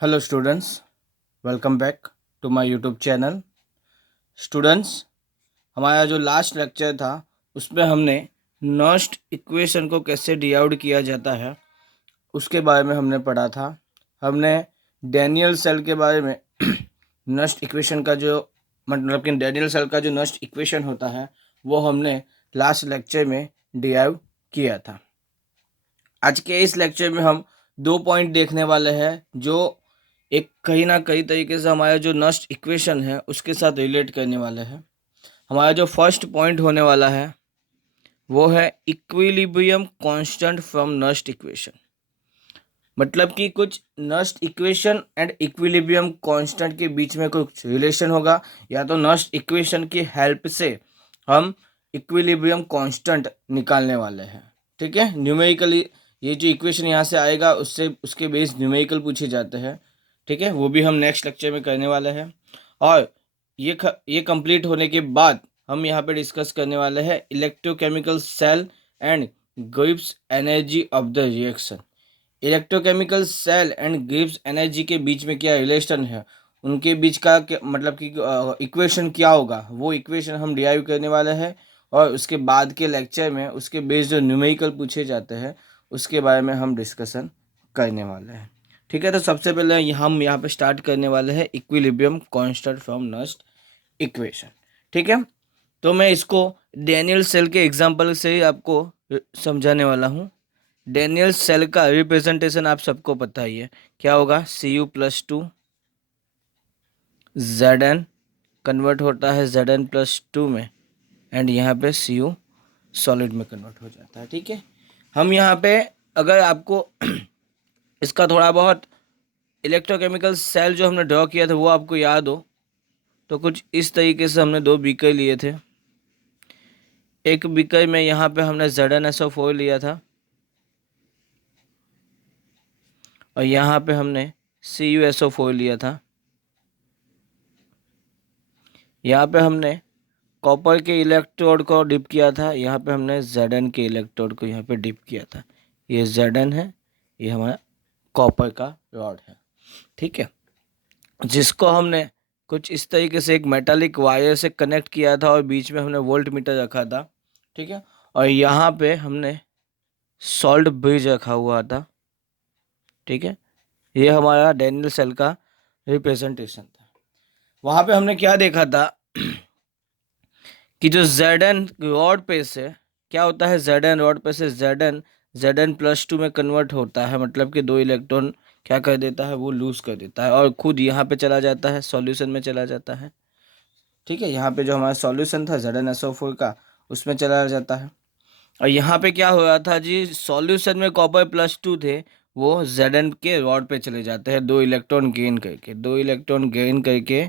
Hello students, welcome back to my YouTube channel. Students, हमारा जो last lecture था उसमें हमने नॉस्ट इक्वेशन को कैसे डी आउट किया जाता है उसके बारे में हमने पढ़ा था। हमने डैनियल सेल के बारे में नॉस्ट इक्वेशन का जो मतलब कि डैनियल सेल का जो नॉस्ट इक्वेशन होता है वो हमने लास्ट लेक्चर में डिराइव किया था। आज के इस लेक्चर में हम 2 पॉइंट देखने वाले हैं जो एक कहीं ना कहीं तरीके से हमारा जो नॉस्ट इक्वेशन है उसके साथ रिलेट करने वाले हैं। हमारा जो फर्स्ट पॉइंट होने वाला है वो है इक्विलिब्रियम कांस्टेंट फ्रॉम नॉस्ट इक्वेशन। मतलब कि कुछ नॉस्ट इक्वेशन एंड इक्विलिब्रियम कांस्टेंट के बीच में कुछ रिलेशन होगा, या तो नॉस्ट इक्वेशन की हेल्प से हम इक्विलिब्रियम कांस्टेंट निकालने वाले हैं। ठीक है, न्यूमेरिकली ये जो इक्वेशन यहाँ से आएगा उससे उसके बेस न्यूमेरिकल पूछे जाते हैं। ठीक है, वो भी हम नेक्स्ट लेक्चर में करने वाले हैं। और ये कंप्लीट होने के बाद हम यहाँ पे डिस्कस करने वाले हैं electrochemical cell and Gibbs energy of the reaction. Electrochemical cell and Gibbs energy के बीच में क्या रिलेशन है, उनके बीच का मतलब कि इक्वेशन क्या होगा, वो इक्वेशन हम डिराइव करने वाले हैं। और उसके बाद के लेक्चर में उसके बेस्ड जो न्यूमेरिकल पूछे जाते हैं उसके बारे में हम डिस्कशन करने वाले हैं। ठीक है, तो सबसे पहले हम यहाँ पे स्टार्ट करने वाले हैं इक्विलिब्रियम कांस्टेंट फ्रॉम नॉस्ट इक्वेशन। ठीक है, तो मैं इसको डैनियल सेल के एग्जांपल से ही आपको समझाने वाला हूँ। डैनियल सेल का रिप्रेजेंटेशन आप सबको पता ही है, क्या होगा, Cu+2 Zn कन्वर्ट होता है Zn+2 में, एंड यहाँ पे Cu सॉलिड में कन्वर्ट हो जाता है। ठीक है, हम यहाँ पे अगर आपको इसका थोड़ा बहुत इलेक्ट्रोकेमिकल सेल जो हमने ड्रॉ किया था वो आपको याद हो तो कुछ इस तरीके से हमने 2 बीकर लिए थे। एक बीकर में यहाँ पे हमने ZnSO4 लिया था और यहाँ पे हमने CuSO4 लिया था। यहाँ पे हमने कॉपर के इलेक्ट्रोड को डिप किया था, यहाँ पे हमने Zn के इलेक्ट्रोड को यहाँ पे डिप किया था। ये Zn है, ये हमारा कॉपर का रॉड है। ठीक है, जिसको हमने कुछ इस तरीके से एक मेटालिक वायर से कनेक्ट किया था और बीच में हमने वोल्ट मीटर रखा था। ठीक है, और यहाँ पे हमने सॉल्ट ब्रिज रखा हुआ था। ठीक है, ये हमारा डैनियल सेल का रिप्रेजेंटेशन था। वहाँ पे हमने क्या देखा था कि जो Zn रॉड पे से क्या होता है, Zn रॉड पे से Zn+2 में कन्वर्ट होता है, मतलब कि 2 इलेक्ट्रॉन क्या कर देता है, वो लूज कर देता है और खुद यहाँ पे चला जाता है, सॉल्यूशन में चला जाता है। ठीक है, यहाँ पे जो हमारा सॉल्यूशन था ZnSO4 का उसमें चला जाता है। और यहाँ पे क्या हो रहा था जी, सॉल्यूशन में Cu+2 थे, वो Zn के रॉड पे चले जाते हैं 2 इलेक्ट्रॉन गेन करके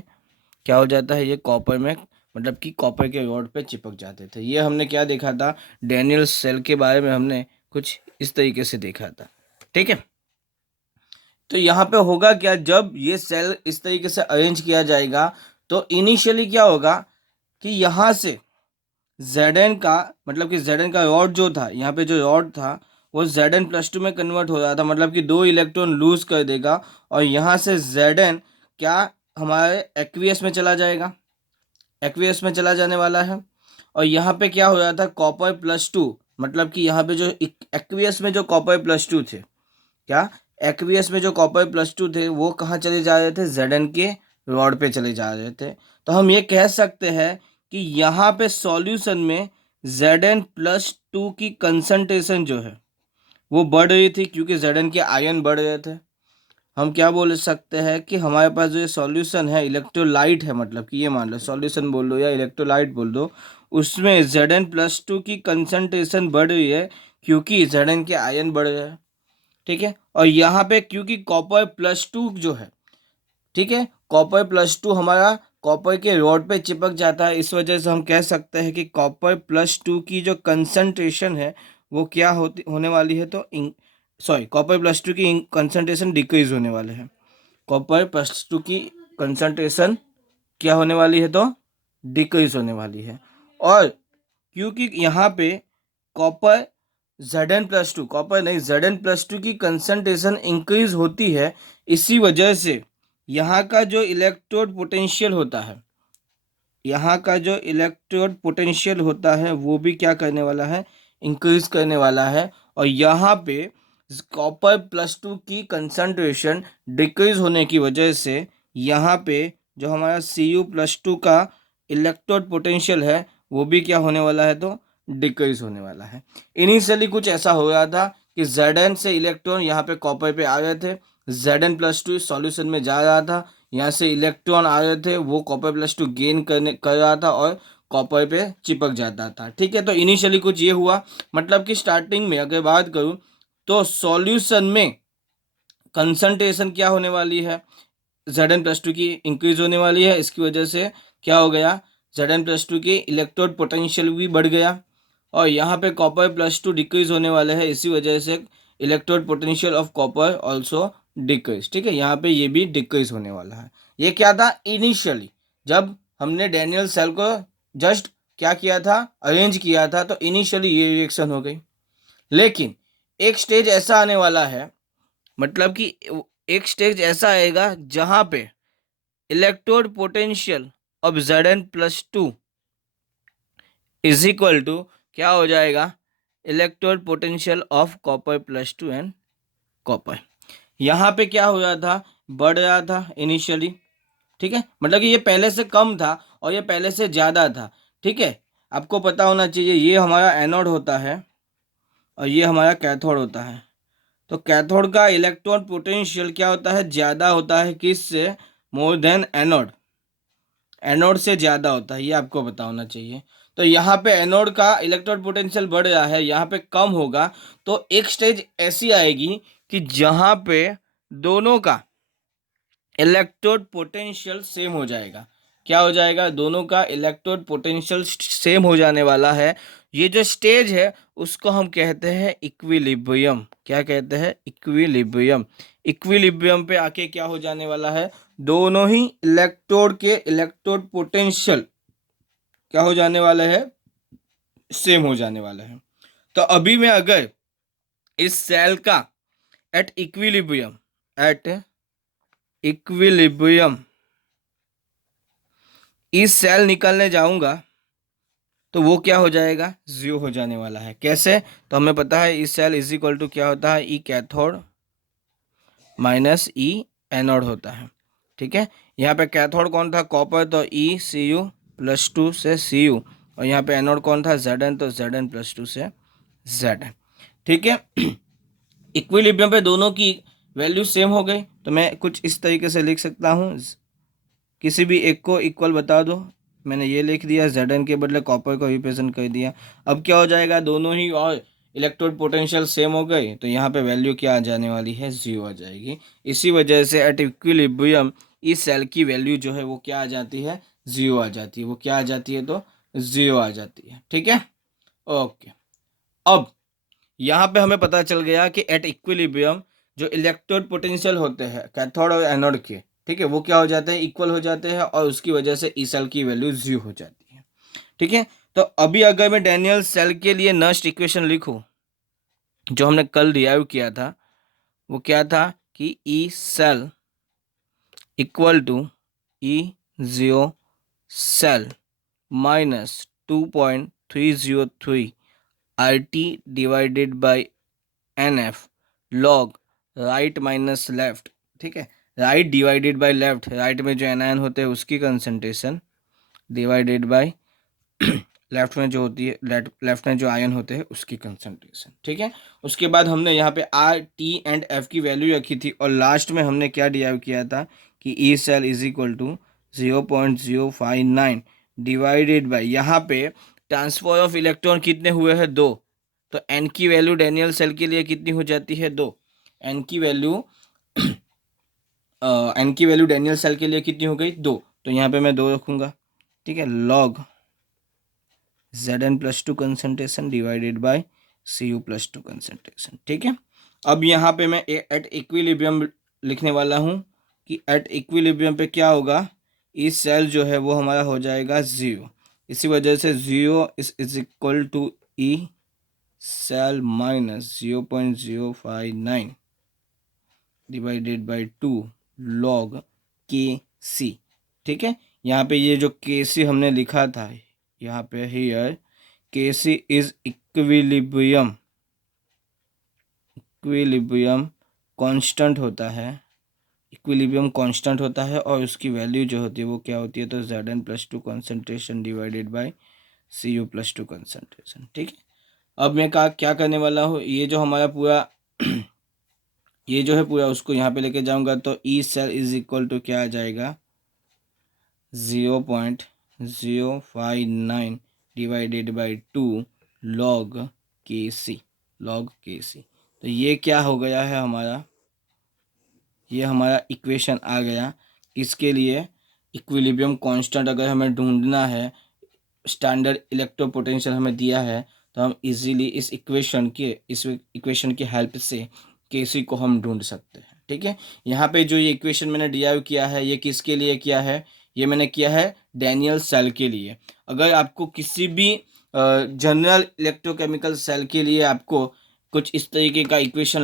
क्या हो जाता है, ये कॉपर में मतलब कि कॉपर के रॉड पे चिपक जाते थे। ये हमने क्या देखा था, डैनियल सेल के बारे में हमने कुछ इस तरीके से देखा था। ठीक है, तो यहाँ पे होगा क्या, जब ये सेल इस तरीके से अरेंज किया जाएगा तो इनिशियली क्या होगा कि यहाँ से Zn का मतलब कि Zn का रॉड जो था, यहाँ पे जो रॉड था वो Zn+2 में कन्वर्ट हो रहा था, मतलब कि 2 इलेक्ट्रॉन लूज कर देगा और यहाँ से Zn क्या हमारे एक्वियस में चला जाएगा, एक्वियस में चला जाने वाला है। और यहाँ पे क्या हो रहा था, Cu+2 मतलब कि यहाँ पे जो एक्वियस में जो Cu+2 थे, क्या एक्वियस में जो Cu+2 थे वो कहाँ चले जा रहे थे, Zn के रॉड पे चले जा रहे थे। तो हम ये कह सकते हैं कि यहाँ पे सॉल्यूशन में Zn+2 की कंसंट्रेशन जो है वो बढ़ रही थी, क्योंकि Zn के आयन बढ़ रहे थे। हम क्या बोल सकते हैं कि हमारे पास जो ये सॉल्यूशन है इलेक्ट्रोलाइट है, मतलब कि ये मान लो सॉल्यूशन बोल दो या इलेक्ट्रोलाइट बोल दो, उसमें Zn+2 की कंसंट्रेशन बढ़ रही है क्योंकि Zn के आयन बढ़ रहे हैं। ठीक है, और यहाँ पे क्योंकि Cu+2 जो है, ठीक है, Cu+2 हमारा कॉपर के रॉड पे चिपक जाता है, इस वजह से हम कह सकते हैं कि Cu+2 की जो कंसंट्रेशन है वो क्या होने वाली है, तो Cu+2 की कंसंट्रेशन डिक्रीज होने वाले हैं। Cu+2 की कंसंट्रेशन क्या होने वाली है, तो डिक्रीज होने वाली है। और क्योंकि यहाँ पे कॉपर Zn+2 कॉपर नहीं Zn+2 की कंसंट्रेशन इंक्रीज होती है, इसी वजह से यहाँ का जो इलेक्ट्रोड पोटेंशियल होता है, यहाँ का जो इलेक्ट्रोड पोटेंशियल होता है वो भी क्या करने वाला है, इंक्रीज करने वाला है। और यहाँ पे कॉपर+2 की कंसंट्रेशन डिक्रीज होने की वजह से यहाँ पे जो हमारा Cu+2 का इलेक्ट्रोड पोटेंशियल है वो भी क्या होने वाला है, तो डिक्रीज होने वाला है। इनिशियली कुछ ऐसा हो रहा था कि Zn से इलेक्ट्रॉन यहाँ पे कॉपर पे आ गए थे, Zn+2 इस सॉल्यूशन में जा रहा था, यहाँ से इलेक्ट्रॉन आ रहे थे, वो कॉपर+2 गेन कर रहा था और कॉपर पे चिपक जाता था। ठीक है, तो इनिशियली कुछ ये हुआ, मतलब कि स्टार्टिंग में अगर बात करूँ तो सॉल्यूशन में कंसंट्रेशन क्या होने वाली है, Zn+2 की इंक्रीज होने वाली है। इसकी वजह से क्या हो गया, Zn+2 की इलेक्ट्रोड पोटेंशियल भी बढ़ गया और यहाँ पे कॉपर+2 डिक्रीज होने वाले हैं, इसी वजह से electrode potential of copper also decrease. ठीक है, यहाँ पे ये भी डिक्रीज होने वाला है। ये क्या था इनिशियली, जब हमने डैनियल सेल को जस्ट क्या किया था, अरेंज किया था, तो इनिशियली ये रिएक्शन हो गई। लेकिन एक स्टेज ऐसा आने वाला है, मतलब कि एक स्टेज ऐसा आएगा जहां पे electrode potential of Zn+2 is equal to क्या हो जाएगा, electrode potential of copper and copper. यहाँ पे क्या हो रहा था, बढ़ रहा था इनिशियली। ठीक है, मतलब कि ये पहले से कम था और ये पहले से ज़्यादा था। ठीक है, आपको पता होना चाहिए ये हमारा एनोड होता है और ये हमारा कैथोड होता है। तो कैथोड का इलेक्ट्रॉन पोटेंशियल क्या होता है, ज़्यादा होता है, किससे, मोर देन एनोड, एनोड से ज़्यादा होता है, ये आपको पता होना चाहिए। तो यहाँ पे एनोड का इलेक्ट्रॉन पोटेंशियल बढ़ रहा है, यहाँ पे कम होगा, तो एक स्टेज ऐसी आएगी कि जहाँ पे दोनों का इलेक्ट्रोड पोटेंशियल सेम हो जाएगा। क्या हो जाएगा, दोनों का इलेक्ट्रोड पोटेंशियल सेम हो जाने वाला है। ये जो स्टेज है उसको हम कहते हैं इक्विलिब्रियम। क्या कहते हैं, इक्विलिब्रियम। इक्विलिब्रियम पे आके क्या हो जाने वाला है, दोनों ही इलेक्ट्रोड के इलेक्ट्रोड पोटेंशियल क्या हो जाने वाला है, सेम हो जाने वाला है। तो अभी मैं अगर इस सेल का एट इक्विलिब्रियम इस सेल निकालने जाऊंगा तो वो क्या हो जाएगा, जीरो हो जाने वाला है। कैसे, तो हमें पता है इस सेल इज इक्वल टू क्या होता है, ई कैथोड माइनस ई एनोड होता है। ठीक है, यहाँ पे कैथोड कौन था, कॉपर, तो ई Cu+2 से Cu, और यहाँ पे एनोड कौन था, Zn, तो Zn+2 से Zn। ठीक है, इक्विलिब्रियम पे दोनों की वैल्यू सेम हो गई, तो मैं कुछ इस तरीके से लिख सकता हूँ, किसी भी एक को इक्वल बता दो, मैंने ये लिख दिया, Zn के बदले कॉपर को रिप्रेजेंट कर दिया। अब क्या हो जाएगा, दोनों ही और इलेक्ट्रोड पोटेंशियल सेम हो गई, तो यहाँ पे वैल्यू क्या आ जाने वाली है, जीरो आ जाएगी। इसी वजह से एट इक्विलिब्रियम इस सेल की वैल्यू जो है वो क्या आ जाती है, जीरो आ जाती है। वो क्या आ जाती है, तो जीरो आ जाती है। ठीक है, ओके। अब यहाँ पे हमें पता चल गया कि एट इक्विलिब्रियम जो इलेक्ट्रोड पोटेंशियल होते हैं कैथोड और एनोड के, ठीक है, वो क्या हो जाते हैं, इक्वल हो जाते हैं, और उसकी वजह से ई सेल की वैल्यू जीरो हो जाती है। ठीक है, तो अभी अगर मैं डैनियल सेल के लिए नस्ट इक्वेशन लिखूं जो हमने कल डिराइव किया था, वो क्या था कि E cell equal to E zero cell minus 2.303 RT divided by NF log right minus left. ठीक है, right divided by left, right में जो एनायन होते हैं उसकी कंसंट्रेशन डिवाइडेड बाय लेफ्ट में जो होती है, लेफ्ट में जो आयन होते हैं उसकी कंसंट्रेशन। ठीक है, उसके बाद हमने यहाँ पे R, T एंड F की वैल्यू रखी थी, और लास्ट में हमने क्या डिराइव किया था कि E cell is equal to 0.059 divided by, यहाँ पे ट्रांसफर ऑफ इलेक्ट्रॉन कितने हुए हैं, दो, तो एन की वैल्यू डैनियल सेल के लिए कितनी हो जाती है, दो। एन की वैल्यू डैनियल सेल के लिए कितनी हो गई, दो, तो यहाँ पे मैं दो रखूंगा। ठीक है, log Zn+2 concentration divided by Cu+2 concentration. ठीक है, अब यहाँ पे मैं एट इक्विलिब्रियम लिखने वाला हूँ कि एट इक्विलिब्रियम पे क्या होगा, इस सेल जो है वो हमारा हो जाएगा जीरो। इसी वजह से zero is equal to E cell minus 0.059 divided by 2 log के सी। ठीक है, यहाँ पे ये जो के सी हमने लिखा था, यहाँ पे हियर के सी इज इक्विलिब्रियम, इक्विलिब्रियम कांस्टेंट होता है, इक्विलिब्रियम कांस्टेंट होता है और उसकी वैल्यू जो होती है वो क्या होती है, तो Zn+2 concentration divided by Cu+2 concentration. ठीक है, अब मैं क्या करने वाला हूँ, ये जो हमारा पूरा ये जो है पूरा उसको यहाँ पे लेके जाऊंगा, तो E cell is equal to क्या आ जाएगा, 0.059 डिवाइडेड बाई 2 log के सी, log के सी। तो ये क्या हो गया है हमारा, ये हमारा इक्वेशन आ गया। इसके लिए इक्विलिब्रियम कांस्टेंट अगर हमें ढूंढना है, स्टैंडर्ड इलेक्ट्रोपोटेंशियल हमें दिया है, तो हम इजीली इस इक्वेशन की हेल्प से केसी को हम ढूंढ सकते हैं। ठीक है, यहाँ पे जो ये इक्वेशन मैंने डिराइव किया है, ये किसके लिए किया है, ये मैंने किया है डैनियल सेल के लिए। अगर आपको किसी भी जनरल इलेक्ट्रोकेमिकल सेल के लिए आपको कुछ इस तरीके का इक्वेशन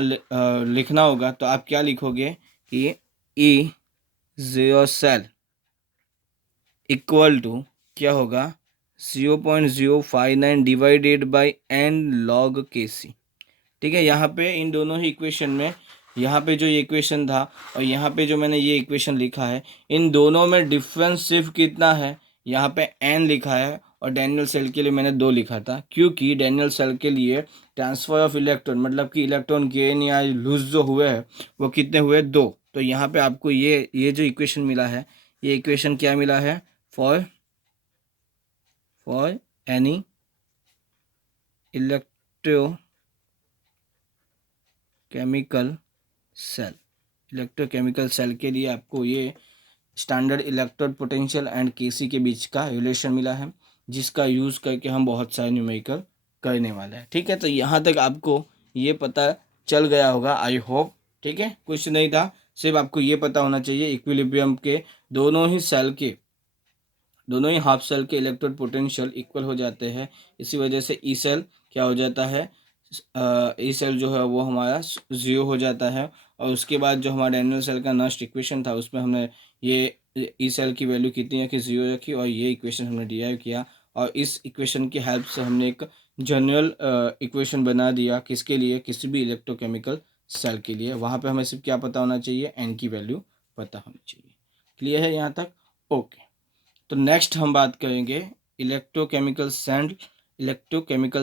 लिखना होगा, तो आप क्या लिखोगे कि ई जीरो सेल इक्वल टू क्या होगा, 0.059 डिवाइडेड बाई n log के सी। ठीक है, यहाँ पे इन दोनों ही इक्वेशन में, यहाँ पे जो ये इक्वेशन था और यहाँ पे जो मैंने ये इक्वेशन लिखा है, इन दोनों में डिफरेंस सिर्फ कितना है, यहाँ पे n लिखा है और डैनियल सेल के लिए मैंने 2 लिखा था, क्योंकि डैनियल सेल के लिए ट्रांसफर ऑफ इलेक्ट्रॉन मतलब कि इलेक्ट्रॉन गेन या लूज जो हुए हैं वो कितने हुए, 2। तो यहाँ पे आपको ये जो इक्वेशन मिला है, ये इक्वेशन क्या मिला है, फॉर एनी इलेक्ट्रोकेमिकल सेल के लिए आपको ये स्टैंडर्ड इलेक्ट्रोड पोटेंशियल एंड केसी के बीच का रिलेशन मिला है, जिसका यूज़ करके हम बहुत सारे न्यूमेरिकल करने वाले हैं। ठीक है, तो यहाँ तक आपको ये पता चल गया होगा, आई होप। ठीक है, कुछ नहीं था, सिर्फ आपको ये पता होना चाहिए इक्विलिब्रियम के दोनों ही हाफ सेल के इलेक्ट्रोड पोटेंशियल इक्वल हो जाते हैं। इसी वजह से ई सेल क्या हो जाता है, ई सेल जो है वो हमारा 0 हो जाता है। और उसके बाद जो हमारा डैनियल सेल का नस्ट इक्वेशन था, उसमें हमने ये ई सेल की वैल्यू कितनी है कि 0 रखी और ये इक्वेशन हमने डिराइव किया, और इस इक्वेशन की हेल्प से हमने एक जनरल इक्वेशन बना दिया, किसके लिए, किसी भी इलेक्ट्रोकेमिकल सेल के लिए। वहाँ पे हमें सिर्फ क्या पता होना चाहिए, एन की वैल्यू पता होनी चाहिए। क्लियर है यहाँ तक? ओके, तो नेक्स्ट हम बात करेंगे electrochemical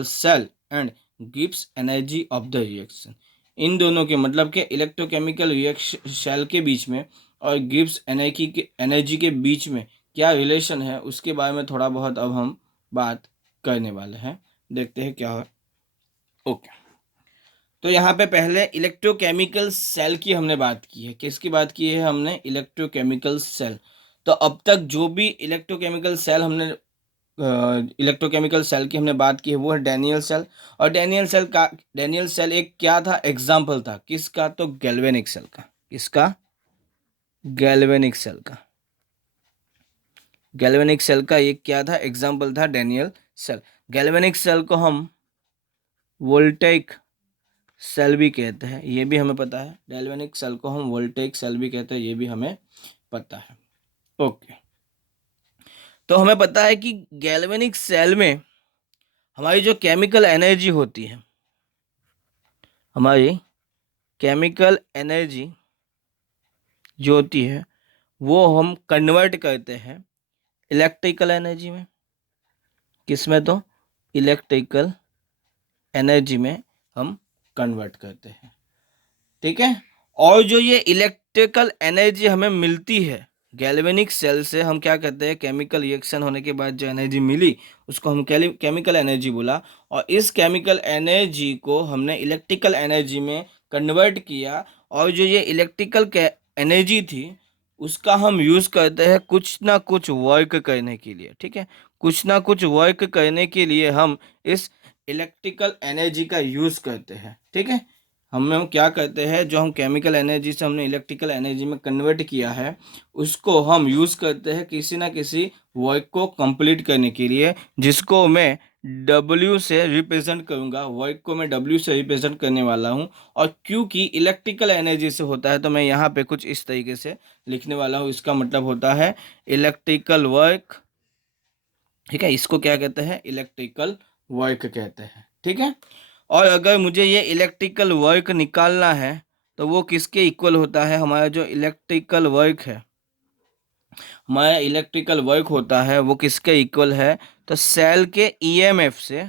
cell and Gibbs energy of the reaction. इन दोनों के मतलब के इलेक्ट्रोकेमिकल रिएक्शन सेल के बीच में और गिब्स एनर्जी के बीच में क्या रिलेशन है, उसके बारे में थोड़ा बहुत अब हम बात करने वाले हैं। देखते हैं क्या है। ओके, तो यहाँ पे पहले इलेक्ट्रोकेमिकल सेल की हमने बात की है। किसकी बात की है हमने, इलेक्ट्रोकेमिकल सेल। तो अब तक जो भी इलेक्ट्रोकेमिकल सेल की हमने बात की है वो है डैनियल सेल। और डैनियल सेल एक क्या था, एग्जाम्पल था किसका, तो गैल्वेनिक सेल का। किसका, गैल्वेनिक सेल का। गैल्वेनिक सेल का एक क्या था, एग्जाम्पल था डैनियल सेल। गैल्वेनिक सेल को हम वोल्टेइक सेल भी कहते हैं, ये भी हमें पता है। गैल्वेनिक सेल को हम वोल्टेइक सेल भी कहते हैं, ये भी हमें पता है। ओके, तो हमें पता है कि गैल्वेनिक सेल में हमारी जो केमिकल एनर्जी होती है, हमारी केमिकल एनर्जी जो होती है वो हम कन्वर्ट करते हैं इलेक्ट्रिकल एनर्जी में। किसमें, तो इलेक्ट्रिकल एनर्जी में हम कन्वर्ट करते हैं। ठीक है, और जो ये इलेक्ट्रिकल एनर्जी हमें मिलती है गैल्वेनिक सेल से, हम क्या कहते हैं, केमिकल रिएक्शन होने के बाद जो एनर्जी मिली उसको हम केमिकल एनर्जी बोला। और इस केमिकल एनर्जी को हमने इलेक्ट्रिकल एनर्जी में कन्वर्ट किया, और जो ये इलेक्ट्रिकल एनर्जी थी उसका हम यूज़ करते हैं कुछ ना कुछ वर्क करने के लिए। ठीक है, कुछ ना कुछ वर्क करने के लिए हम इस इलेक्ट्रिकल एनर्जी का यूज़ करते हैं। ठीक है, हम क्या करते हैं, जो हम केमिकल एनर्जी से हमने इलेक्ट्रिकल एनर्जी में कन्वर्ट किया है उसको हम यूज़ करते हैं किसी ना किसी वर्क को कंप्लीट करने के लिए, जिसको मैं W से रिप्रेजेंट करूंगा, वर्क को मैं W से रिप्रेजेंट करने वाला हूं। और क्योंकि इलेक्ट्रिकल एनर्जी से होता है तो मैं यहाँ पे कुछ इस तरीके से लिखने वाला हूँ। इसका मतलब होता है इलेक्ट्रिकल वर्क, ठीक है, इसको क्या कहते हैं, इलेक्ट्रिकल वर्क कहते हैं, ठीक है। और अगर मुझे ये इलेक्ट्रिकल वर्क निकालना है तो वो किसके इक्वल होता है, हमारा जो इलेक्ट्रिकल वर्क है, हमारा इलेक्ट्रिकल वर्क होता है वो किसके इक्वल है, तो सेल के ईएमएफ से।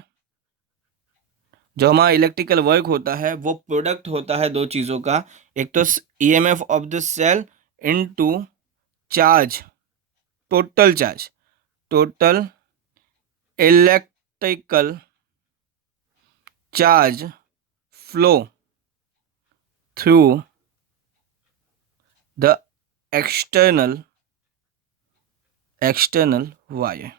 जो हमारा इलेक्ट्रिकल वर्क होता है वो प्रोडक्ट होता है दो चीज़ों का, एक तो EMF of the cell into charge, total charge, total electrical charge flow through the external wire.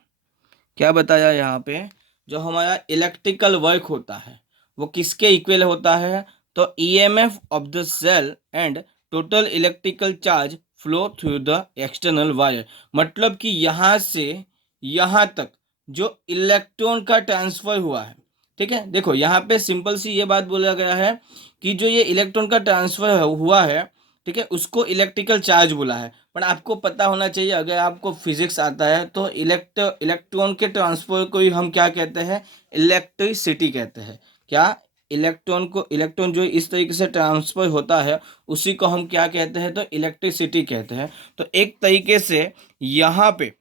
क्या बताया यहाँ पे, जो हमारा इलेक्ट्रिकल वर्क होता है वो किसके इक्वल होता है, तो EMF of the cell and total electrical charge flow through the external wire. मतलब कि यहाँ से यहाँ तक जो इलेक्ट्रॉन का ट्रांसफर हुआ है, ठीक है। देखो यहाँ पे सिंपल सी ये बात बोला गया है कि जो ये इलेक्ट्रॉन का ट्रांसफर हुआ है, ठीक है, उसको इलेक्ट्रिकल चार्ज बोला है। पर आपको पता होना चाहिए, अगर आपको फिजिक्स आता है तो इलेक्ट्रॉन के ट्रांसफर को ही हम क्या कहते हैं, इलेक्ट्रिसिटी कहते हैं। क्या, इलेक्ट्रॉन जो इस तरीके से ट्रांसफर होता है उसी को हम क्या कहते हैं, तो इलेक्ट्रिसिटी कहते हैं। तो एक तरीके से यहाँ पे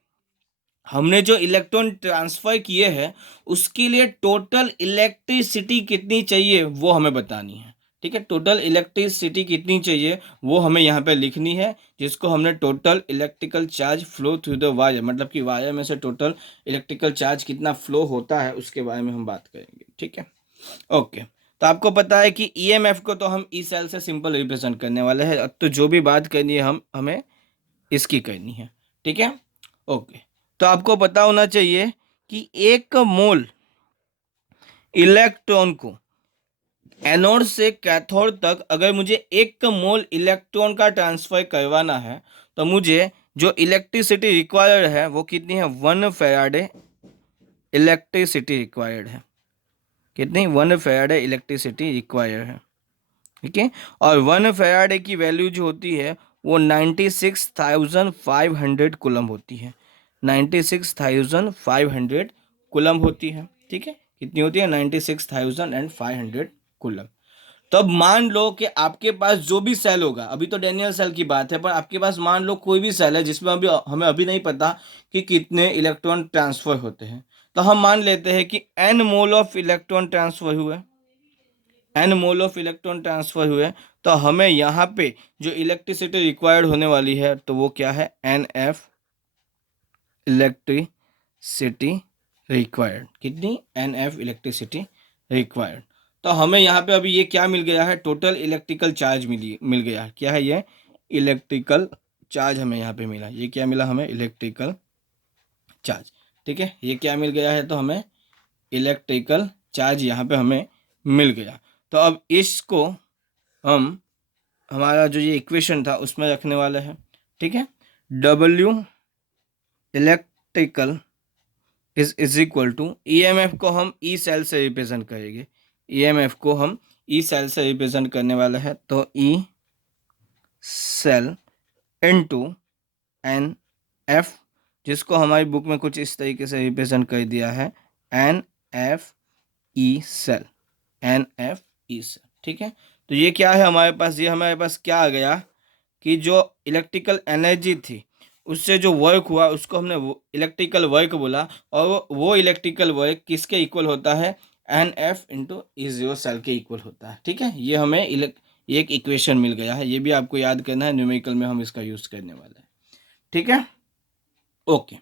हमने जो इलेक्ट्रॉन ट्रांसफर किए हैं उसके लिए टोटल इलेक्ट्रिसिटी कितनी चाहिए वो हमें बतानी है, ठीक है। टोटल इलेक्ट्रिसिटी कितनी चाहिए वो हमें यहाँ पे लिखनी है, जिसको हमने total electrical charge flow through the wire, मतलब कि वायर में से टोटल इलेक्ट्रिकल चार्ज कितना फ्लो होता है उसके बारे में हम बात करेंगे, ठीक है। ओके, तो आपको पता है कि ईएमएफ को तो हम ई सेल से सिंपल रिप्रेजेंट करने वाले हैं। तो जो भी बात करनी है हमें इसकी करनी है, ठीक है। ओके, तो आपको पता होना चाहिए कि एक मोल इलेक्ट्रॉन को एनोड से कैथोड तक अगर मुझे एक मोल इलेक्ट्रॉन का ट्रांसफर करवाना है तो मुझे जो इलेक्ट्रिसिटी रिक्वायर्ड है वो कितनी है, 1 फैराडे इलेक्ट्रिसिटी रिक्वायर्ड है। कितनी, 1 फैराडे इलेक्ट्रिसिटी रिक्वायर्ड है, ठीक है। और 1 फैराडे की वैल्यू जो होती है वो 96,500 कूलम होती है, 96,500 कूलम होती है, ठीक है। कितनी होती है, 96,500 कूलम। तब मान लो कि आपके पास जो भी सेल होगा, अभी तो डैनियल सेल की बात है, पर आपके पास मान लो कोई भी सेल है जिसमें अभी हमें अभी नहीं पता कि कितने इलेक्ट्रॉन ट्रांसफर होते हैं। तो हम मान लेते हैं कि n mole of electron transfer हुए, n mole of electron transfer हुए। तो हमें यहाँ पे जो इलेक्ट्रिसिटी रिक्वायर्ड होने वाली है तो वो क्या है, NF इलेक्ट्रिसिटी रिक्वायर्ड। कितनी, NF इलेक्ट्रिसिटी रिक्वायर्ड। तो हमें यहाँ पे अभी ये क्या मिल गया है, टोटल इलेक्ट्रिकल चार्ज मिल गया। क्या है ये, इलेक्ट्रिकल चार्ज हमें यहाँ पे मिला। ये क्या मिला हमें, इलेक्ट्रिकल चार्ज, ठीक है। ये क्या मिल गया है, तो हमें इलेक्ट्रिकल चार्ज यहाँ पे हमें मिल गया। तो अब इसको हम हमारा जो ये इक्वेशन था उसमें रखने वाले हैं, ठीक है। W electrical is equal to EMF को हम ई सेल से रिप्रेजेंट करेंगे, ईएमएफ को हम ई सेल से रिप्रेजेंट करने वाला है। तो E cell into N F, जिसको हमारी बुक में कुछ इस तरीके से रिप्रेजेंट कर दिया है, N F E cell, N F E cell, ठीक है। तो ये क्या है हमारे पास, ये हमारे पास क्या आ गया कि जो इलेक्ट्रिकल एनर्जी थी उससे जो वर्क हुआ उसको हमने इलेक्ट्रिकल वर्क बोला। और वो इलेक्ट्रिकल वर्क किसके इक्वल होता है, एन एफ इंटू ई जीरो सेल के इक्वल होता है, ठीक है। ये हमें एक इक्वेशन मिल गया है, ये भी आपको याद करना है, न्यूमेरिकल में हम इसका यूज़ करने वाले हैं, ठीक है। ओके,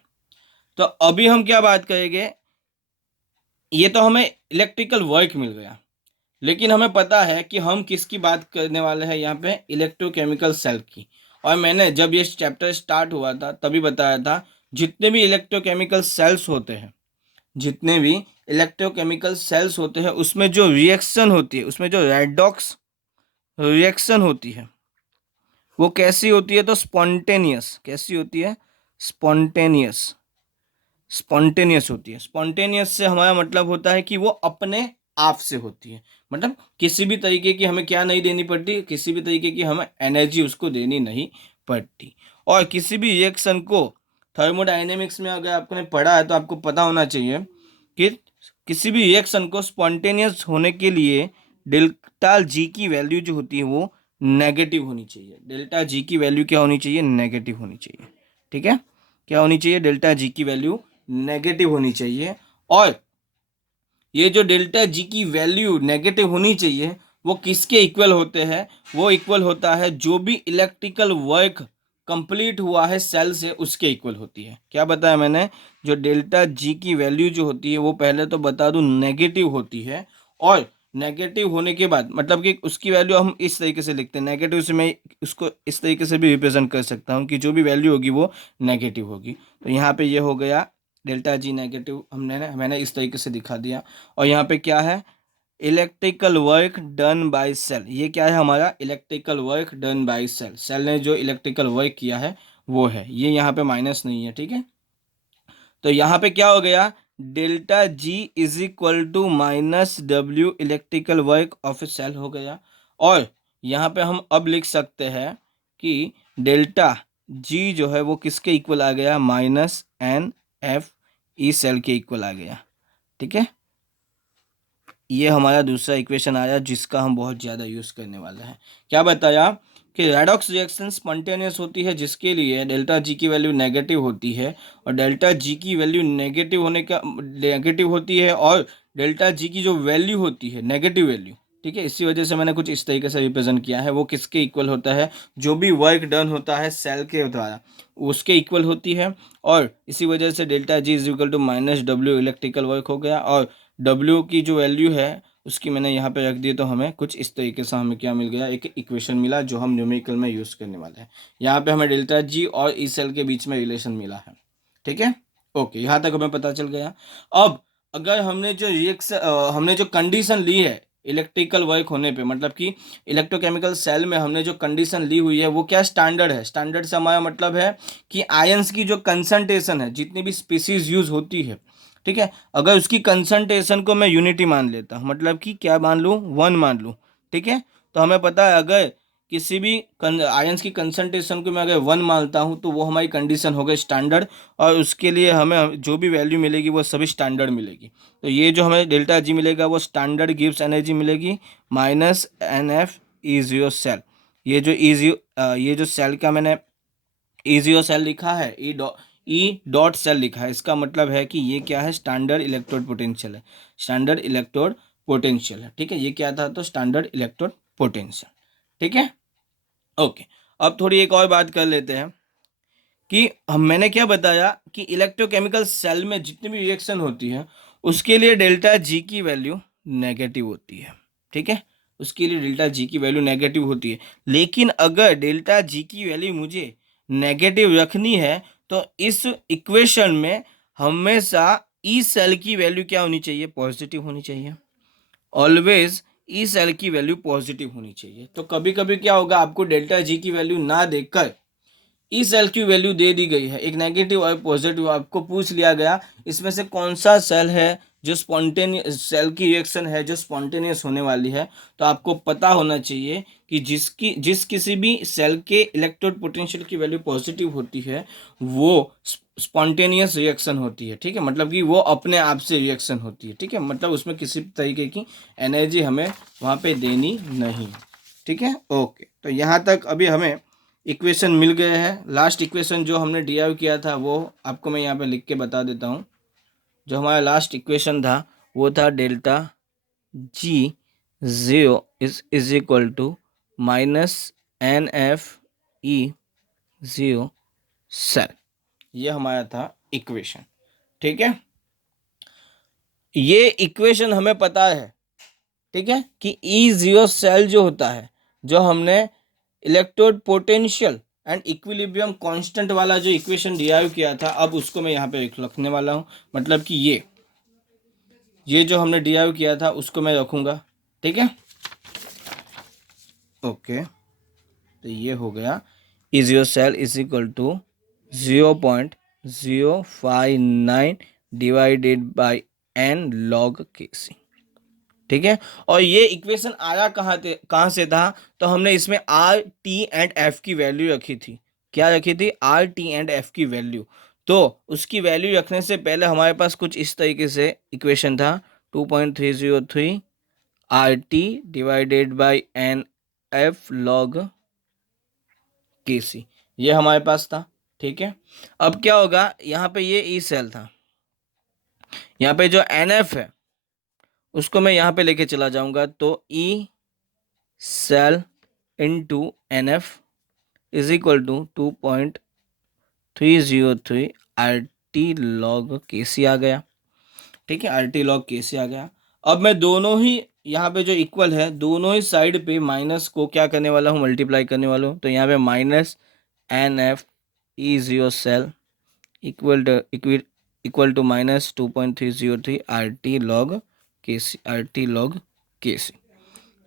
तो अभी हम क्या बात करेंगे, ये तो हमें इलेक्ट्रिकल वर्क मिल गया, लेकिन हमें पता है कि हम किसकी बात करने वाले हैं यहाँ पे, इलेक्ट्रोकेमिकल सेल की। और मैंने जब ये चैप्टर स्टार्ट हुआ था तभी बताया था, जितने भी इलेक्ट्रोकेमिकल सेल्स होते हैं, जितने भी इलेक्ट्रोकेमिकल सेल्स होते हैं उसमें जो रिएक्शन होती है, उसमें जो रेडॉक्स रिएक्शन होती है वो कैसी होती है, तो स्पॉन्टेनियस। कैसी होती है, स्पॉन्टेनियस, स्पॉन्टेनियस होती है। स्पॉन्टेनियस से हमारा मतलब होता है कि वो अपने आप से होती है, मतलब किसी भी तरीके की हमें क्या नहीं देनी पड़ती, किसी भी तरीके की हमें एनर्जी उसको देनी नहीं पड़ती। और किसी भी रिएक्शन को थर्मोडायनेमिक्स में अगर आपने पढ़ा है तो आपको पता होना चाहिए कि किसी भी रिएक्शन को स्पॉन्टेनियस होने के लिए डेल्टा जी की वैल्यू जो होती है वो नेगेटिव होनी चाहिए। डेल्टा जी की वैल्यू क्या होनी चाहिए? नेगेटिव होनी चाहिए। ठीक है, क्या होनी चाहिए? डेल्टा जी की वैल्यू नेगेटिव होनी चाहिए। और ये जो डेल्टा जी की वैल्यू नेगेटिव होनी चाहिए वो किसके इक्वल होते हैं? वो इक्वल होता है जो भी इलेक्ट्रिकल वर्क कंप्लीट हुआ है सेल से, उसके इक्वल होती है। क्या बताया मैंने? जो डेल्टा जी की वैल्यू जो होती है वो पहले तो बता दूं नेगेटिव होती है। और नेगेटिव होने के बाद मतलब कि उसकी वैल्यू हम इस तरीके से लिखते हैं, नेगेटिव से मैं उसको इस तरीके से भी रिप्रेजेंट कर सकता हूँ कि जो भी वैल्यू होगी वो नेगेटिव होगी। तो यहाँ पे ये हो गया डेल्टा जी नेगेटिव, मैंने इस तरीके से दिखा दिया। और यहाँ पे क्या है? Electrical work done by cell. ये क्या है हमारा? Electrical work done by cell. Cell ने जो इलेक्ट्रिकल वर्क किया है वो है ये, यहाँ पे माइनस नहीं है। ठीक है, तो यहाँ पे क्या हो गया? Delta G is equal to minus W electrical work of a cell हो गया। और यहाँ पे हम अब लिख सकते हैं कि डेल्टा जी जो है वो किसके इक्वल आ गया? Minus N F E cell के इक्वल आ गया। ठीक है, ये हमारा दूसरा इक्वेशन आया जिसका हम बहुत ज़्यादा यूज़ करने वाले हैं। क्या बताया? कि रेडॉक्स रिएक्शन स्पॉन्टेनियस होती है जिसके लिए डेल्टा जी की वैल्यू नेगेटिव होती है। और डेल्टा जी की वैल्यू नेगेटिव होने का नेगेटिव होती है और डेल्टा जी की जो वैल्यू होती है नेगेटिव वैल्यू, ठीक है, इसी वजह से मैंने कुछ इस तरीके से रिप्रेजेंट किया है। वो किसके इक्वल होता है? जो भी वर्क डन होता है सेल के द्वारा उसके इक्वल होती है। और इसी वजह से delta G is equal to minus W electrical work हो गया। और डब्ल्यू की जो वैल्यू है उसकी मैंने यहाँ पे रख दी, तो हमें कुछ इस तरीके से हमें क्या मिल गया? एक इक्वेशन मिला जो हम न्यूमेरिकल में यूज़ करने वाले हैं। यहाँ पे हमें डेल्टा जी और ई सेल के बीच में रिलेशन मिला है। ठीक है, ओके, यहाँ तक हमें पता चल गया। अब अगर हमने जो कंडीशन ली है इलेक्ट्रिकल वर्क होने पे, मतलब कि इलेक्ट्रोकेमिकल सेल में हमने जो कंडीशन ली हुई है वो क्या स्टैंडर्ड है? स्टैंडर्ड से हमारा मतलब है कि आयंस की जो कंसंट्रेशन है, जितनी भी स्पीसीज यूज होती है, ठीक है, अगर उसकी कंसंट्रेशन को मैं यूनिटी मान लेता हूँ, मतलब कि क्या मान लूँ? 1 मान लूँ। ठीक है, तो हमें पता है अगर किसी भी आयंस की कंसंट्रेशन को मैं अगर 1 मानता हूँ तो वो हमारी कंडीशन हो गई स्टैंडर्ड। और उसके लिए हमें जो भी वैल्यू मिलेगी वो सभी स्टैंडर्ड मिलेगी। तो ये जो हमें डेल्टा जी मिलेगा वो स्टैंडर्ड गिव्स एनर्जी मिलेगी minus N F E zero cell. ये जो सेल का मैंने ई जीरो सेल लिखा है, ई डॉट सेल लिखा है, इसका मतलब है कि ये क्या है? स्टैंडर्ड इलेक्ट्रोड पोटेंशियल है। स्टैंडर्ड इलेक्ट्रोड पोटेंशियल है। ठीक है, ये क्या था? तो स्टैंडर्ड इलेक्ट्रोड पोटेंशियल। ठीक है, ओके। अब थोड़ी एक और बात कर लेते हैं कि मैंने क्या बताया कि इलेक्ट्रोकेमिकल सेल में जितनी भी रिएक्शन होती है उसके लिए डेल्टा जी की वैल्यू नेगेटिव होती है। ठीक है, उसके लिए डेल्टा जी की वैल्यू नेगेटिव होती है। लेकिन अगर डेल्टा जी की वैल्यू मुझे नेगेटिव रखनी है तो इस इक्वेशन में हमेशा ई सेल की वैल्यू क्या होनी चाहिए? पॉजिटिव होनी चाहिए। ऑलवेज ई सेल की वैल्यू पॉजिटिव होनी चाहिए। तो कभी कभी क्या होगा, आपको डेल्टा जी की वैल्यू ना देखकर ई सेल की वैल्यू दे दी गई है, एक नेगेटिव और पॉजिटिव आपको पूछ लिया गया इसमें से कौन सा सेल है जो स्पॉन्टेनियस सेल की रिएक्शन है जो स्पॉन्टेनियस होने वाली है। तो आपको पता होना चाहिए कि जिस किसी भी सेल के इलेक्ट्रोड पोटेंशियल की वैल्यू पॉजिटिव होती है वो स्पॉन्टेनियस रिएक्शन होती है। ठीक है, मतलब कि वो अपने आप से रिएक्शन होती है। ठीक है, मतलब उसमें किसी तरीके की एनर्जी हमें वहाँ पे देनी नहीं। ठीक है, ओके, तो यहाँ तक अभी हमें इक्वेशन मिल गए हैं। लास्ट इक्वेशन जो हमने डिराइव किया था वो आपको मैं यहाँ पे लिख के बता देता हूँ। जो हमारा लास्ट इक्वेशन था वो था delta G zero is equal to minus N F E zero cell. ये हमारा था इक्वेशन। ठीक है, ये इक्वेशन हमें पता है, ठीक है, कि ई ज़ीरो सेल जो होता है, जो हमने electrode potential and equilibrium constant वाला जो इक्वेशन डिराइव किया था, अब उसको मैं यहाँ पे रखने वाला हूँ। मतलब कि ये जो हमने डिराइव किया था उसको मैं रखूँगा। ठीक है, ओके, तो ये हो गया E zero cell is equal to 0.0 059 divided by n log Kc। ठीक है, और ये इक्वेशन आया कहाँ से था, तो हमने इसमें आर टी एंड एफ की वैल्यू रखी थी। क्या रखी थी? आर टी एंड एफ की वैल्यू। तो उसकी वैल्यू रखने से पहले हमारे पास कुछ इस तरीके से इक्वेशन था, 2.303 R T divided by N F log K C, ये हमारे पास था। ठीक है, अब क्या होगा, यहाँ पे ये ई सेल था, यहाँ पे जो एन एफ है उसको मैं यहाँ पे लेके चला जाऊंगा, तो E cell into N F is equal to 2.303 R T log K C आ गया। ठीक है, are T log K C आ गया। अब मैं दोनों ही यहाँ पे जो इक्वल है, दोनों ही साइड पे माइनस को क्या करने वाला हूँ, मल्टीप्लाई करने वाला हूँ। तो यहाँ पे minus N F E zero cell equal to minus 2.303 R T log K C, are T log K सी।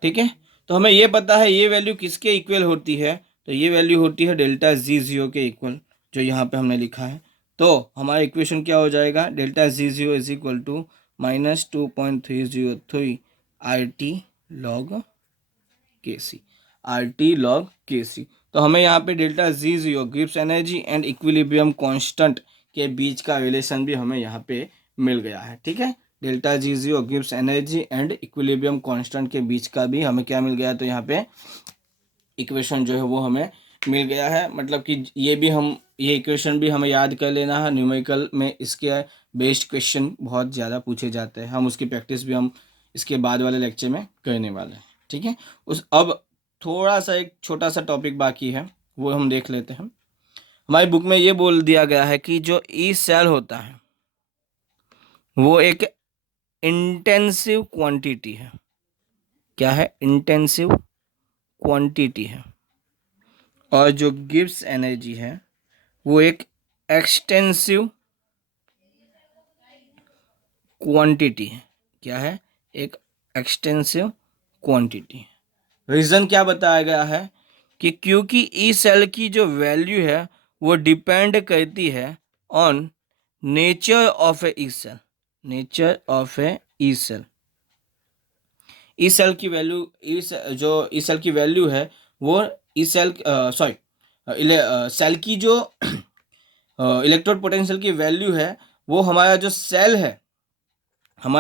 ठीक है, तो हमें ये पता है ये वैल्यू किसके इक्वल होती है, तो ये वैल्यू होती है डेल्टा जी जीरो के इक्वल, जो यहाँ पे हमने लिखा है। तो हमारा इक्वेशन क्या हो जाएगा, delta G zero is equal to minus 2.303 R T log K C, are T log K सी। तो हमें यहाँ पे delta G zero Gibbs energy and equilibrium constant के बीच का रिलेशन भी हमें यहाँ पे मिल गया है। ठीक है, delta G zero gives energy and equilibrium constant के बीच का भी हमें क्या मिल गया, तो यहाँ पे इक्वेशन जो है वो हमें मिल गया है। मतलब कि ये इक्वेशन भी हमें याद कर लेना है, न्यूमेरिकल में इसके बेस्ड क्वेश्चन बहुत ज़्यादा पूछे जाते हैं, हम उसकी प्रैक्टिस भी हम इसके बाद वाले लेक्चर में करने वाले हैं। ठीक है, अब थोड़ा सा एक छोटा सा टॉपिक बाकी है, वो हम देख लेते हैं। हमारी बुक में ये बोल दिया गया है कि जो ई सेल होता है वो एक इंटेंसिव क्वांटिटी है। क्या है? इंटेंसिव क्वांटिटी है। और जो गिब्स एनर्जी है वो एक एक्सटेंसिव क्वांटिटी है। क्या है? एक एक्सटेंसिव क्वांटिटी है। रीज़न क्या बताया गया है कि क्योंकि ई सेल की जो वैल्यू है वो डिपेंड करती है on nature of a E cell, nature of a E cell. E cell की वैल्यू, जो ई सेल की वैल्यू है वो ई सेल सेल की जो इलेक्ट्रोड पोटेंशियल की वैल्यू है वो हमारा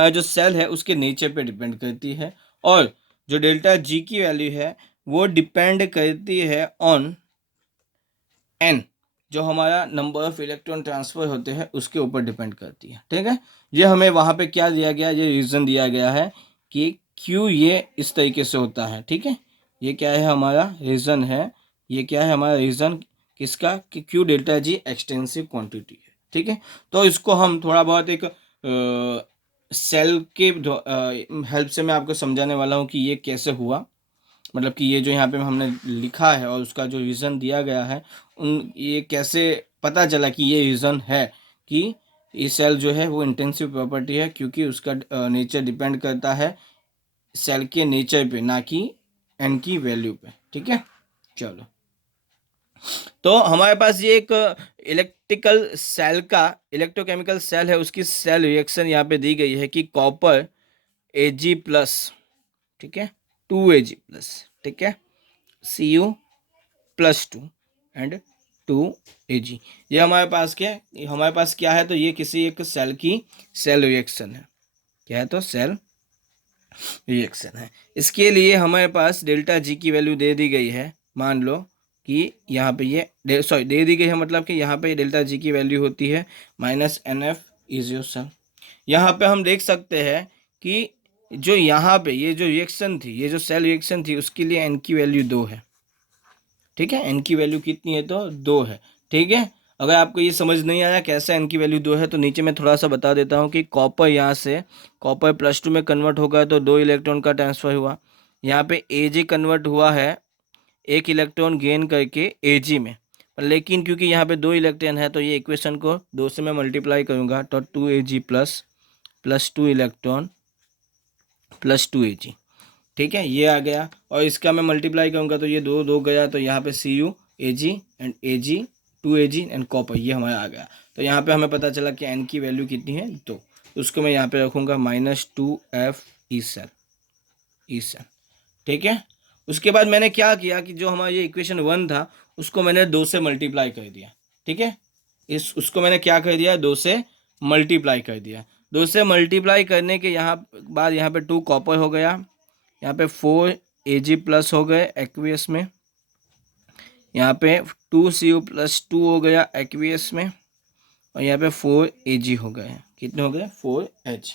जो सेल है उसके नेचर पे डिपेंड करती है। और जो डेल्टा जी की वैल्यू है वो डिपेंड करती है ऑन एन, जो हमारा नंबर ऑफ इलेक्ट्रॉन ट्रांसफर होते हैं उसके ऊपर डिपेंड करती है। ठीक है, ये हमें वहाँ पे क्या दिया गया, ये रीज़न दिया गया है कि क्यों ये इस तरीके से होता है। ठीक है, ये क्या है हमारा रीज़न है, ये क्या है हमारा रीज़न किसका, कि क्यों डेल्टा जी एक्सटेंसिव क्वांटिटी है। ठीक है, तो इसको हम थोड़ा बहुत एक सेल के हेल्प से मैं आपको समझाने वाला हूँ कि ये कैसे हुआ। मतलब कि ये जो यहाँ पे हमने लिखा है और उसका जो रीज़न दिया गया है, ये कैसे पता चला कि ये रीज़न है कि ये सेल जो है वो इंटेंसिव प्रॉपर्टी है, क्योंकि उसका नेचर डिपेंड करता है सेल के नेचर पे, ना कि एन की वैल्यू पे। ठीक है, चलो, तो हमारे पास ये एक इलेक्ट्रिकल सेल का, इलेक्ट्रोकेमिकल सेल है, उसकी सेल रिएक्शन यहाँ पे दी गई है कि कॉपर Ag प्लस, ठीक है, 2Ag प्लस, ठीक है, Cu प्लस 2 एंड 2Ag। ये हमारे पास क्या है, तो ये किसी एक सेल की सेल रिएक्शन है। क्या है? तो सेल रिएक्शन है। इसके लिए हमारे पास डेल्टा जी की वैल्यू दे दी गई है। मान लो कि यहाँ पे ये दे दी गई है, मतलब कि यहाँ पे डेल्टा जी की वैल्यू होती है minus N F is your cell. यहाँ पे हम देख सकते हैं कि जो यहाँ पे ये जो रिएक्शन थी, ये जो सेल रिएक्शन थी, उसके लिए एन की वैल्यू 2 है। ठीक है, एन की वैल्यू कितनी है, तो 2 है। ठीक है, अगर आपको ये समझ नहीं आया कैसे एन की वैल्यू 2 है, तो नीचे मैं थोड़ा सा बता देता हूँ कि कॉपर यहाँ से कॉपर +2 में कन्वर्ट होगा तो 2 इलेक्ट्रॉन का ट्रांसफर हुआ। यहाँ पे Ag कन्वर्ट हुआ है 1 इलेक्ट्रॉन गेन करके Ag में, लेकिन क्योंकि यहाँ पे 2 इलेक्ट्रॉन है तो ये इक्वेशन को 2 से मैं मल्टीप्लाई करूँगा, तो 2Ag plus 2 electron plus 2Ag। ठीक है, ये आ गया, और इसका मैं मल्टीप्लाई करूँगा तो ये 2 गया, तो यहाँ पे Cu Ag and Ag 2Ag and copper, ये हमारा आ गया। तो यहाँ पे हमें पता चला कि n की वैल्यू कितनी है 2, तो उसको मैं यहाँ पे रखूँगा -2f ई सेल, ठीक है। उसके बाद मैंने क्या किया कि जो हमारा ये इक्वेशन 1 था उसको मैंने 2 से मल्टीप्लाई कर दिया, ठीक है। उसको मैंने क्या कर दिया, 2 से मल्टीप्लाई कर दिया। 2 से मल्टीप्लाई करने के बाद यहाँ पे 2 कॉपर हो गया, यहाँ पे 4 Ag प्लस हो गए एक्वियस में, यहाँ पे 2Cu प्लस 2 हो गया एक्वियस में, और यहाँ पे 4 Ag हो गए। कितने हो गए, 4H,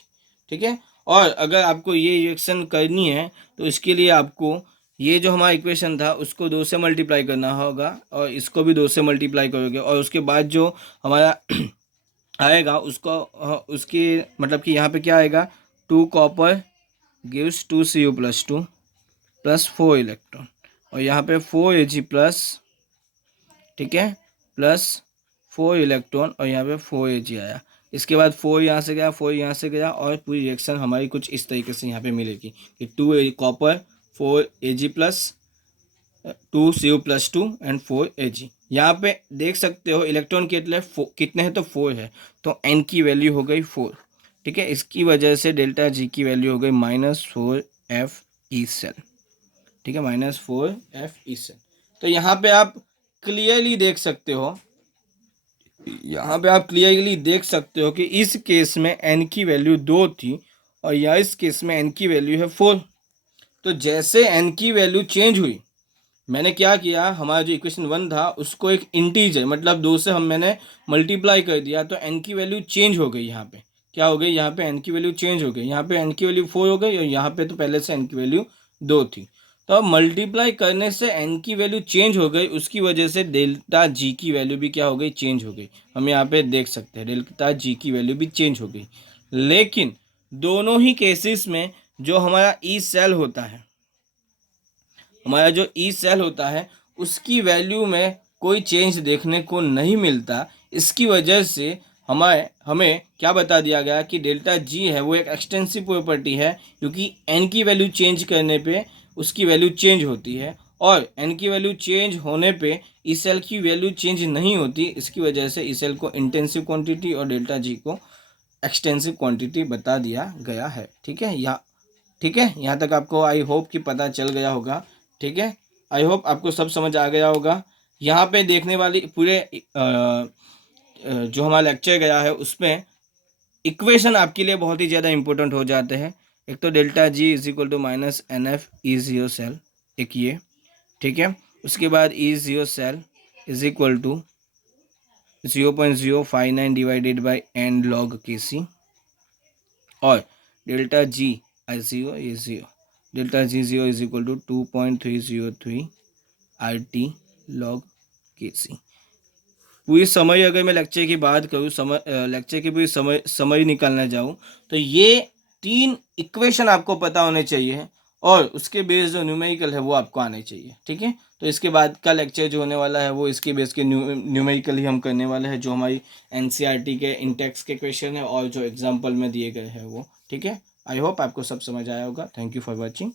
ठीक है। और अगर आपको ये रिएक्शन करनी है तो इसके लिए आपको ये जो हमारा इक्वेशन था उसको 2 से मल्टीप्लाई करना होगा, और इसको भी 2 से मल्टीप्लाई करोगे, और उसके बाद जो हमारा आएगा उसको उसकी मतलब कि यहाँ पे क्या आएगा, 2 copper gives 2Cu plus 2 plus 4 electron, और यहाँ पे 4 Ag प्लस, ठीक है, प्लस 4 इलेक्ट्रॉन, और यहाँ पे 4 Ag आया। इसके बाद 4 यहाँ से गया, 4 यहाँ से गया, और पूरी रिएक्शन हमारी कुछ इस तरीके से यहाँ पे मिलेगी कि 2 copper 4 Ag plus 2Cu plus 2 and 4 Ag। यहाँ पे देख सकते हो इलेक्ट्रॉन कितने हैं, तो 4 है, तो n की वैल्यू हो गई 4, ठीक है। इसकी वजह से डेल्टा G की वैल्यू हो गई -4f ई सेल, ठीक है, -4f ई सेल। तो यहाँ पे आप क्लियरली देख सकते हो, यहाँ पे आप क्लियरली देख सकते हो कि इस केस में n की वैल्यू 2 थी, और यहाँ इस केस में n की वैल्यू है 4। तो जैसे n की वैल्यू चेंज हुई, मैंने क्या किया, हमारा जो इक्वेशन 1 था उसको एक इंटीजर मतलब 2 से मैंने मल्टीप्लाई कर दिया, तो n की वैल्यू चेंज हो गई। यहाँ पे क्या हो गई, यहाँ पे n की वैल्यू चेंज हो गई, यहाँ पे n की वैल्यू 4 हो गई, और यहाँ पे तो पहले से n की वैल्यू 2 थी। तो अब मल्टीप्लाई करने से n की वैल्यू चेंज हो गई, उसकी वजह से डेल्टा G की वैल्यू भी क्या हो गई, चेंज हो गई। हम यहाँ पे देख सकते हैं डेल्टा G की वैल्यू भी चेंज हो गई। लेकिन दोनों ही केसेस में जो हमारा ई सेल होता है, हमारा जो ई सेल होता है उसकी वैल्यू में कोई चेंज देखने को नहीं मिलता। इसकी वजह से हमें क्या बता दिया गया कि डेल्टा G है वो एक एक्सटेंसिव प्रॉपर्टी है, क्योंकि n की वैल्यू चेंज करने पे उसकी वैल्यू चेंज होती है, और n की वैल्यू चेंज होने पे ई सेल की वैल्यू चेंज नहीं होती। इसकी वजह से ई सेल को इंटेंसिव क्वांटिटी और डेल्टा G को एक्सटेंसिव क्वांटिटी बता दिया गया है, ठीक है। यहाँ तक आपको आई होप कि पता चल गया होगा, ठीक है। आई होप आपको सब समझ आ गया होगा। यहाँ पे देखने वाली पूरे जो हमारा लेक्चर गया है उसमें इक्वेशन आपके लिए बहुत ही ज़्यादा इंपॉर्टेंट हो जाते हैं। एक तो delta G is equal to -NF E0 cell, एक ये, ठीक है। उसके बाद E0 cell is equal to 0.059 divided by n log Kc, और डेल्टा G I0 ये 0, delta G0 is equal to 2.303 RT log Kc। पूरी समरी अगर मैं लेक्चर की बात करूँ, लेक्चर की पूरी समरी निकालना जाऊँ, तो ये 3 इक्वेशन आपको पता होने चाहिए, और उसके बेस जो न्यूमेरिकल है वो आपको आने चाहिए, ठीक है। तो इसके बाद का लेक्चर जो होने वाला है वो इसके बेस के न्यूमेरिकल ही हम करने वाले हैं, जो हमारी NCERT के इंटेक्स के क्वेश्चन है और जो एग्जाम्पल में दिए गए हैं वो, ठीक है। आई होप आपको सब समझ आया होगा। Thank you for watching.